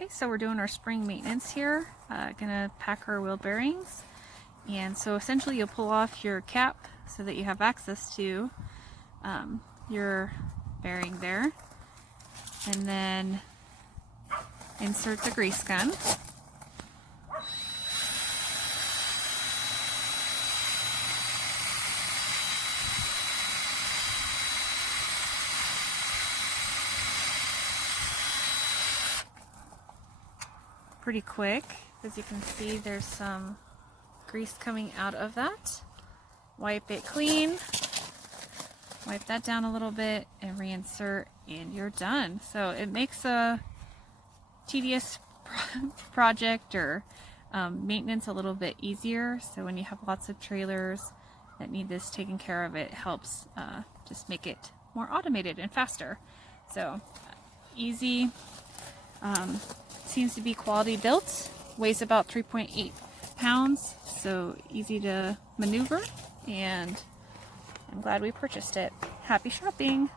Okay, so we're doing our spring maintenance here. Gonna pack our wheel bearings. And so essentially you'll pull off your cap so that you have access to your bearing there. And then insert the grease gun. Pretty quick. As you can see, there's some grease coming out of that. Wipe it clean, wipe that down a little bit, and reinsert, and you're done. So it makes a tedious project or maintenance a little bit easier. So when you have lots of trailers that need this taken care of, it helps just make it more automated and faster. So easy. Seems to be quality built, weighs about 3.8 pounds, so easy to maneuver, and I'm glad we purchased it. Happy shopping!